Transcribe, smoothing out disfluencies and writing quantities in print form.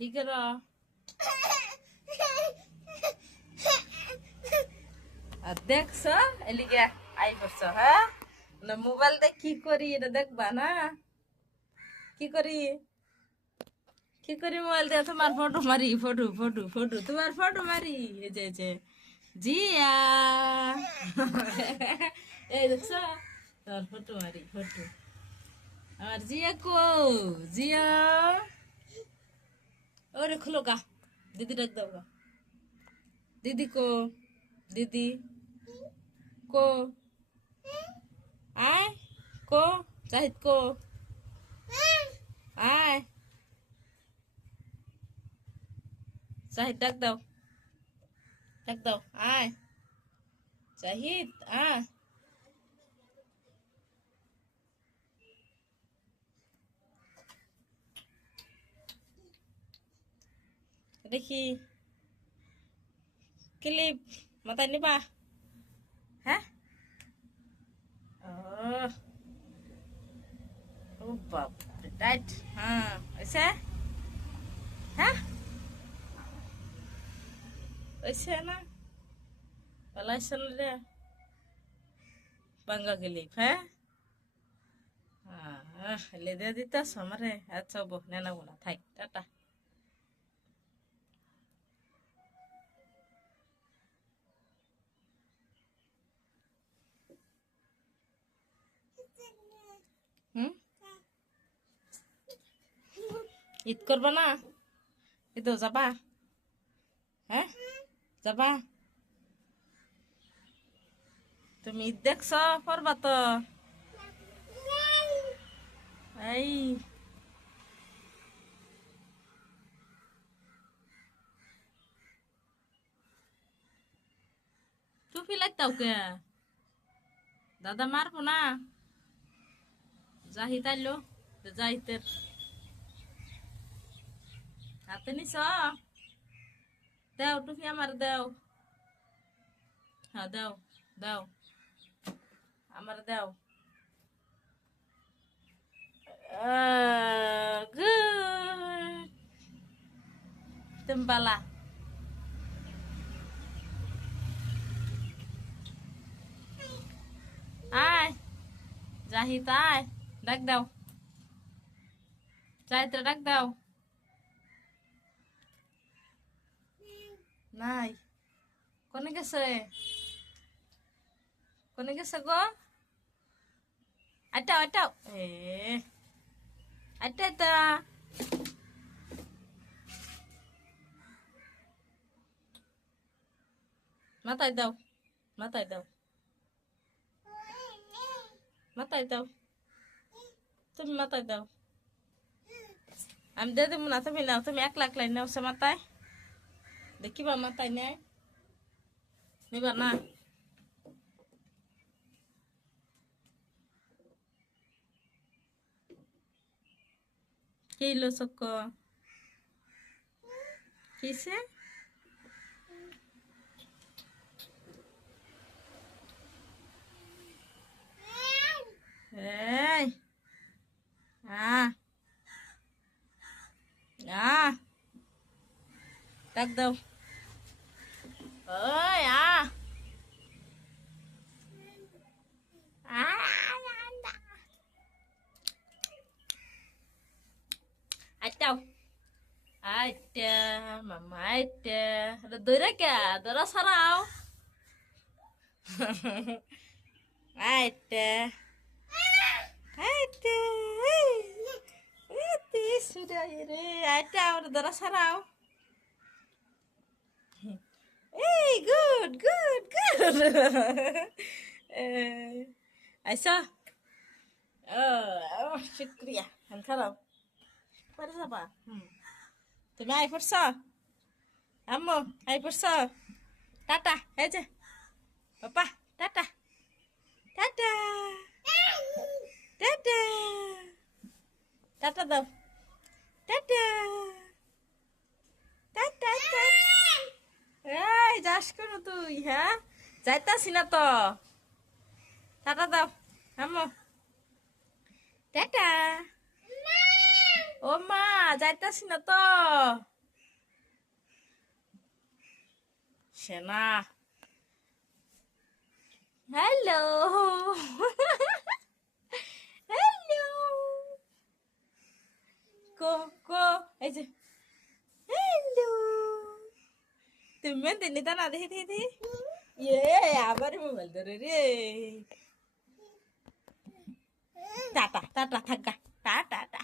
ঠিক র আর দেখছ এলিগে আই করছ হ্যাঁ না মোবাইল দেখ কি করি এটা দেখবা না কি করি কি করি মোবাইল দিয়ে তোমার ফটো মারি ফটো ফটো ফটো তোমার ফটো মারি এই যে জিয়া এই দেখছ তোমার ফটো মারি ফটো আমার জিয়া কো জিয়া ওরে খুলো গা দিদি ডাক দাও গা দিদি কো দিদি কো আয় কো জাহিদ কো আয় জাহিদ ডাক দাও আয় জাহিদ আয় দেখি ক্লিপ মাথায় নিবা হ্যাঁ ও বাপ টাইট হ্যাঁ ऐसे হ্যাঁ ऐसे না পালাইছেন রে বাঙ্গা ক্লিপ হ্যাঁ লেদে দিতাস আমারে আচ্ছা বো নেনা বলা থাই টাটা হুম ঈদ করবা না ঈদও যাবা হ্যাঁ যাবা তুমি ঈদ দেখছ পড়বা তো এই টুপি লাগতাও কে দাদা মারবো না জাহিদ আইলো জাহিদের হাতে নিছ দেও টুপি আমার দেও হ্যাঁ দেও দেও আমার দেও গুড তুমি বালা আয় জাহিদ আয় ডাক দাও জাহিদ ডাক দাও নাই কোনে গেছে গো আটাও আটাও আটা তা মাথায় দাও মাথায় দাও মাথায় দাও তুমি মাথায় দাও আমি দিয়ে দেবো না তুমি নাও তুমি 1,00,000 নাও সে মাথায় দেখিবা মাথায় নেয় নিবা না কি লো চক্ক কিসে এই ডাক দাও ওই আইটাও আইটা মামা আইটা দৌড়া কে দৌড়া সারাও আইটা আইটা রে আইটা আমার দৌড়া সারাও এই গুড গুড গুড আইসা শুক্রিয়া আমি খারাপ পরে যাবা তুমি আই পড়ছ আম্মু আই পড়ছ টাটা এই যে পাপা টাটা টাটা টাটা টাটা দাও টাটা টাটা এই যাস কেন তুই হ্যাঁ যাইতাছি না তো টাটা দাও আম্মু টাটা ও মা যাইতাছি না তো সেনা হ্যালো হ্যালো কো কো এই যে হ্যালো তুমি দিনিতা না দেখি দেখি দেখি ইয়ে আবার মোবাইল ধরে রে টাটা টাটা থাকা টাটা টাটা